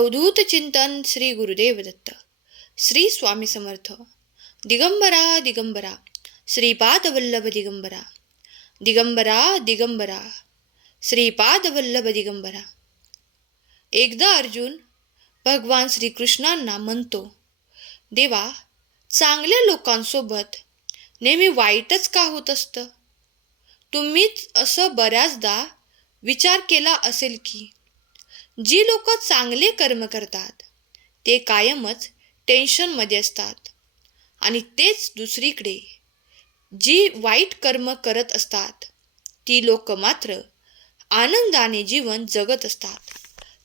अवधूत चिंतन श्री गुरुदेव दत्त. श्री स्वामी समर्थ. दिगंबरा दिगंबरा श्रीपाद वल्लभ दिगंबरा. दिगंबरा दिगंबरा श्रीपाद वल्लभ दिगंबरा. एकदा अर्जुन भगवान श्रीकृष्णांना म्हणतो, देवा, चांगल्या लोकांसोबत नेहमी वाईटच का होत असतं? तुम्हीच असं बऱ्याचदा विचार केला असेल की जी लोक चांगले कर्म करतात ते कायमच टेन्शनमध्ये असतात आणि तेच दुसरीकडे जी वाईट कर्म करत असतात ती लोक मात्र आनंदाने जीवन जगत असतात.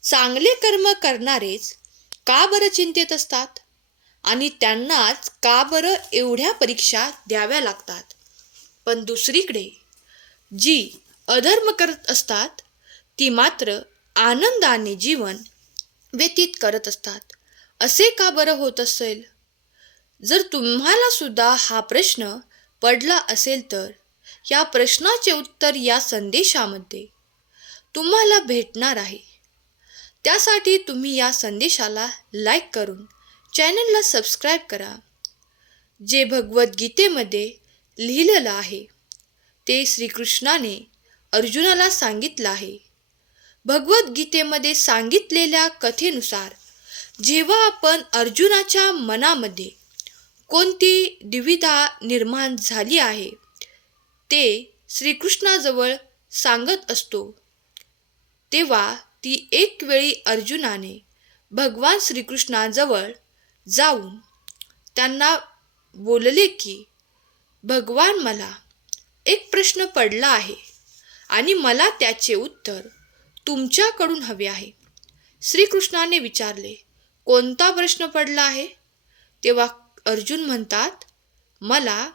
चांगले कर्म करणारेच का बरं चिंतेत असतात आणि त्यांनाच का बरं एवढ्या परीक्षा द्याव्या लागतात? पण दुसरीकडे जी अधर्म करत असतात ती मात्र आनंदाने जीवन व्यतीत करत असतात. असे का बरं होत असेल? जर तुम्हाला सुद्धा हा प्रश्न पडला असेल तर या प्रश्नाचे उत्तर या संदेशामध्ये तुम्हाला भेटणार आहे. त्यासाठी तुम्ही या संदेशाला लाईक करून चॅनलला सबस्क्राईब करा. जे भगवद्गीतेमध्ये लिहिलेलं आहे ते श्रीकृष्णाने अर्जुनाला सांगितलं आहे. भगवद्गीतेमध्ये सांगितलेल्या कथेनुसार जेव्हा आपण अर्जुनाच्या मनामध्ये कोणती द्विधा निर्माण झाली आहे ते श्रीकृष्णाजवळ सांगत असतो, तेव्हा ती एक वेळी अर्जुनाने भगवान श्रीकृष्णाजवळ जाऊन त्यांना बोलले की, भगवान, मला एक प्रश्न पडला आहे आणि मला त्याचे उत्तर तुमच्याकडून हवे आहे. श्रीकृष्णाने विचारले, कोणता प्रश्न पडला आहे? तेव्हा अर्जुन म्हणतात, मला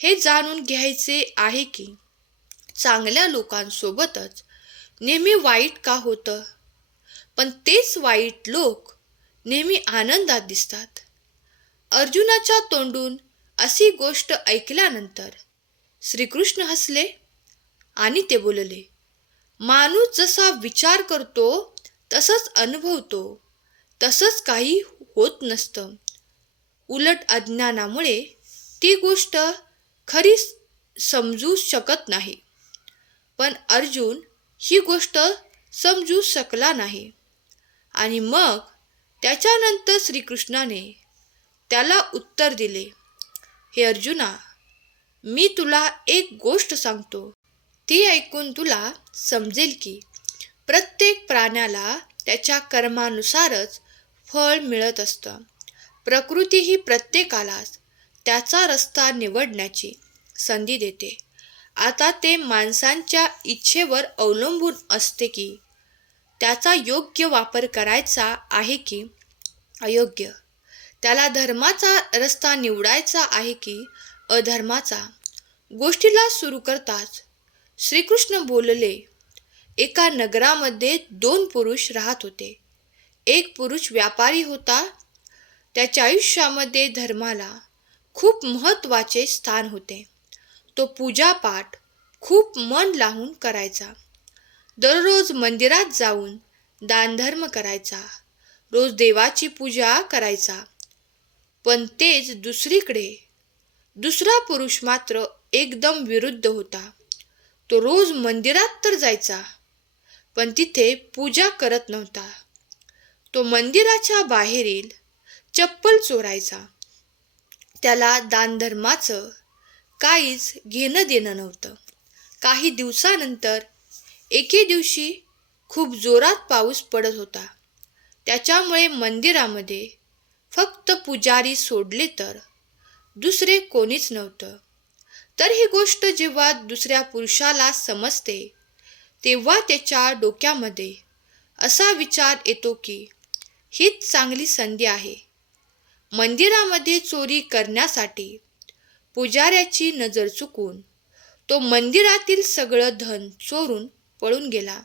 हे जाणून घ्यायचे आहे की चांगल्या लोकांसोबतच नेहमी वाईट का होतं, पण तेच वाईट लोक नेहमी आनंदात दिसतात. अर्जुनाच्या तोंडून अशी गोष्ट ऐकल्यानंतर श्रीकृष्ण हसले आणि ते बोलले, माणूस जसा विचार करतो तसंच अनुभवतो, तसंच काही होत नसतं. उलट अज्ञानामुळे ती गोष्ट खरी समजू शकत नाही. पण अर्जुन ही गोष्ट समजू शकला नाही आणि मग त्याच्यानंतर श्रीकृष्णाने त्याला उत्तर दिले, हे अर्जुना, मी तुला एक गोष्ट सांगतो, ती ऐकून तुला समजेल की प्रत्येक प्राण्याला त्याच्या कर्मानुसारच फळ मिळत असतं. प्रकृती ही प्रत्येकालाच त्याचा रस्ता निवडण्याची संधी देते. आता ते माणसांच्या इच्छेवर अवलंबून असते की त्याचा योग्य वापर करायचा आहे की अयोग्य, त्याला धर्माचा रस्ता निवडायचा आहे की अधर्माचा. गोष्टीला सुरू करताच श्रीकृष्ण बोलले, एका नगरामध्ये 2 पुरुष राहत होते. एक पुरुष व्यापारी होता. त्याच्या आयुष्यामध्ये धर्माला खूप महत्त्वाचे स्थान होते. तो पूजापाठ खूप मन लावून करायचा. दररोज मंदिरात जाऊन दानधर्म करायचा. रोज देवाची पूजा करायचा. पण तेच दुसरीकडे दुसरा पुरुष मात्र एकदम विरुद्ध होता. तो रोज मंदिरात तर जायचा पण तिथे पूजा करत नव्हता. तो मंदिराच्या बाहेरील चप्पल चोरायचा. त्याला दानधर्माचं काहीच घेणं देणं नव्हतं. काही दिवसानंतर एके दिवशी खूप जोरात पाऊस पडत होता. त्याच्यामुळे मंदिरामध्ये फक्त पुजारी सोडले तर दुसरे कोणीच नव्हतं. तर ही गोष्ट जेव्हा दुसऱ्या पुरुषाला समजते तेव्हा त्याच्या डोक्यामध्ये असा विचार येतो की हीच चांगली संधी आहे. मंदिरामध्ये चोरी करण्यासाठी पुजाऱ्याची नजर चुकून तो मंदिरातील सगळं धन चोरून पळून गेला.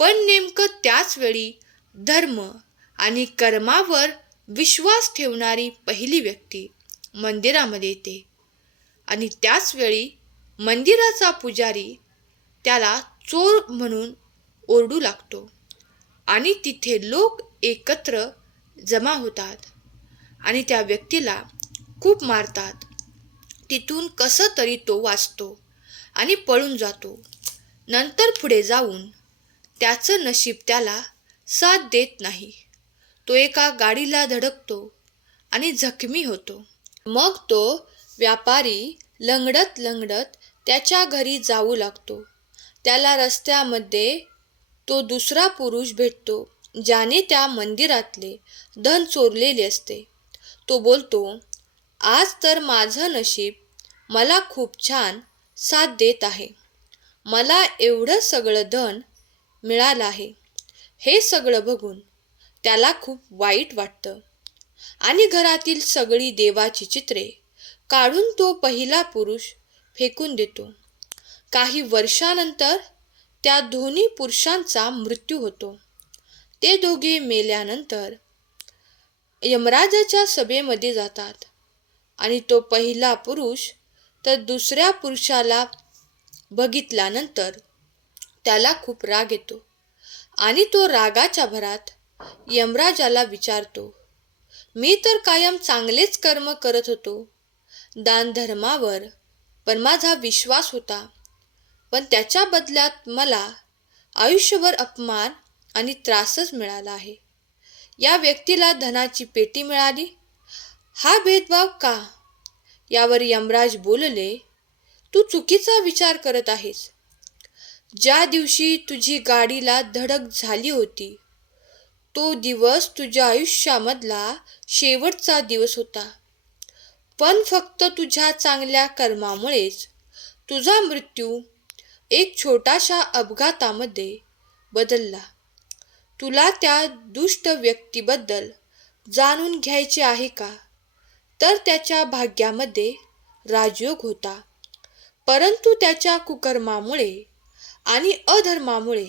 पण नेमकं त्याच वेळी धर्म आणि कर्मावर विश्वास ठेवणारी पहिली व्यक्ती मंदिरामध्ये येते आणि त्याच वेळी मंदिराचा पुजारी त्याला चोर म्हणून ओरडू लागतो आणि तिथे लोक एकत्र जमा होतात आणि त्या व्यक्तीला खूप मारतात. तिथून कसं तरी तो वाचतो आणि पळून जातो. नंतर पुढे जाऊन त्याचं नशीब त्याला साथ देत नाही. तो एका गाडीला धडकतो आणि जखमी होतो. मग तो व्यापारी लंगडत लंगडत त्याच्या घरी जाऊ लागतो. त्याला रस्त्यामध्ये तो दुसरा पुरुष भेटतो ज्याने त्या मंदिरातले धन चोरलेले असते. तो बोलतो, आज तर माझं नशीब मला खूप छान साथ देत आहे. मला एवढं सगळं धन मिळालं आहे. हे सगळं बघून त्याला खूप वाईट वाटतं आणि घरातील सगळी देवाची चित्रे काढून तो पहिला पुरुष फेकून देतो. काही वर्षानंतर त्या दोन्ही पुरुषांचा मृत्यू होतो. ते दोघे मेल्यानंतर यमराजाच्या सभेमध्ये जातात आणि तो पहिला पुरुष तर दुसऱ्या पुरुषाला बघितल्यानंतर त्याला खूप राग येतो आणि तो रागाच्या भरात यमराजाला विचारतो, मी तर कायम चांगलेच कर्म करत होतो. दानधर्मावर पण माझा विश्वास होता, पण त्याच्या बदल्यात मला आयुष्यभर अपमान आणि त्रासच मिळाला आहे. या व्यक्तीला धनाची पेटी मिळाली. हा भेदभाव का? यावर यमराज बोलले, तू चुकीचा विचार करत आहेस. ज्या दिवशी तुझी गाडीला धडक झाली होती तो दिवस तुझ्या आयुष्यामधला शेवटचा दिवस होता. पण फक्त तुझ्या चांगल्या कर्मामुळेच तुझा मृत्यू एक छोटाशा अपघातामध्ये बदलला. तुला त्या दुष्ट व्यक्तीबद्दल जाणून घ्यायचे आहे का? तर त्याच्या भाग्यामध्ये राजयोग होता, परंतु त्याच्या कुकर्मामुळे आणि अधर्मामुळे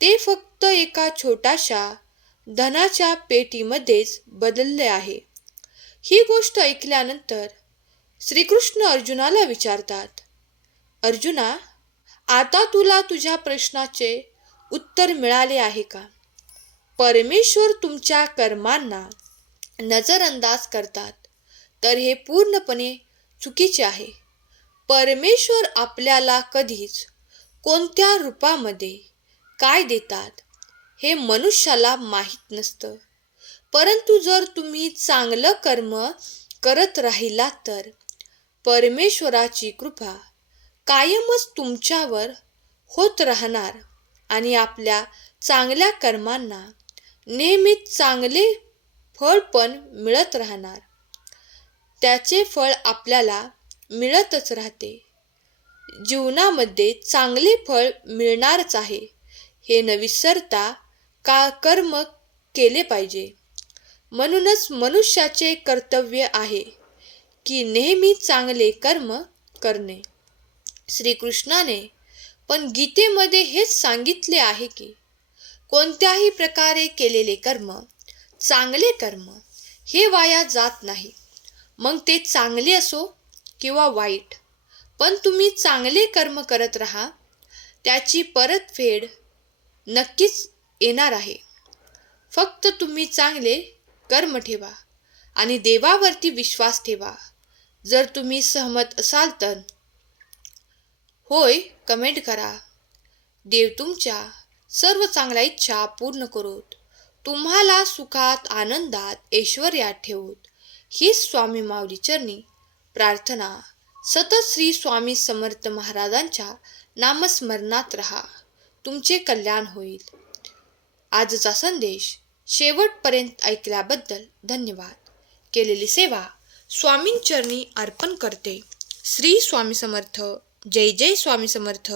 ते फक्त एका छोट्याशा धनाच्या पेटीमध्येच बदलले आहे. ही गोष्ट ऐकल्यानंतर श्रीकृष्ण अर्जुनाला विचारतात, अर्जुना, आता तुला तुझ्या प्रश्नाचे उत्तर मिळाले आहे का? परमेश्वर तुमच्या कर्मांना नजरअंदाज करतात तर हे पूर्णपणे चुकीचे आहे. परमेश्वर आपल्याला कधीच कोणत्या रूपामध्ये काय देतात हे मनुष्याला माहीत नसतं. परंतु जर तुम्ही चांगलं कर्म करत राहिलात तर परमेश्वराची कृपा कायमच तुमच्यावर होत राहणार आणि आपल्या चांगल्या कर्मांना नेहमीच चांगले फळ पण मिळत राहणार. त्याचे फळ आपल्याला मिळतच राहते. जीवनामध्ये चांगले फळ मिळणारच आहे हे न विसरता कर्म केले पाहिजे. म्हणूनच मनुष्याचे कर्तव्य आहे की नेहमी चांगले कर्म करणे. श्रीकृष्णाने पण गीतेमध्ये हेच सांगितले आहे की कोणत्याही प्रकारे केलेले कर्म, चांगले कर्म हे वाया जात नाही. मग ते चांगले असो किंवा वाईट, पण तुम्ही चांगले कर्म करत राहा. त्याची परतफेड नक्कीच येणार आहे. फक्त तुम्ही चांगले कर्म ठेवा आणि देवावरती विश्वास ठेवा. जर तुम्ही सहमत असाल तर होय कमेंट करा. देव तुमच्या सर्व चांगल्या इच्छा पूर्ण करोत, तुम्हाला सुखात, आनंदात, ऐश्वर्यात ठेवोत, हीच स्वामी माऊली चरणी प्रार्थना. सतत श्री स्वामी समर्थ महाराजांच्या नामस्मरणात रहा, तुमचे कल्याण होईल. आजचा संदेश शेवटपर्यंत ऐकल्याबद्दल धन्यवाद. केलेली सेवा स्वामींचरणी अर्पण करते. श्री स्वामी समर्थ. जय जय स्वामी समर्थ.